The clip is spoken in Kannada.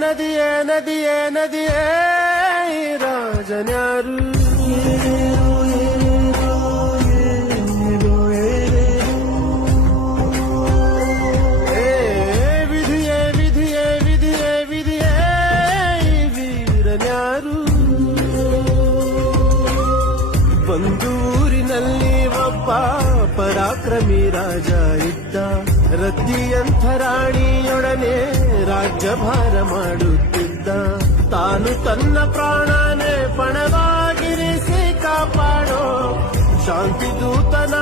ನದಿಯೇ ನದಿಯೇ ನದಿಯೇ ಈ ರಾಜನ್ಯಾರು ವಿಧಿಯೇ ವಿಧಿಯೇ ವಿಧಿಯೇ ವಿಧಿಯೇ ಈ ವೀರನ್ಯಾರು ಒಂದು ಊರಿನಲ್ಲಿ ಒಬ್ಬ ಪರಾಕ್ರಮಿ ರಾಜ ಇದ್ದ ರತಿಯಂಥ ರಾಣಿಯೊಡನೆ ರಾಜ್ಯಭಾರ ಮಾಡುತ್ತಿದ್ದ ತಾನು ತನ್ನ ಪ್ರಾಣನೇ ಪಣವಾಗಿರಿಸಿ ಕಾಪಾಡೋ ಶಾಂತಿ ದೂತನ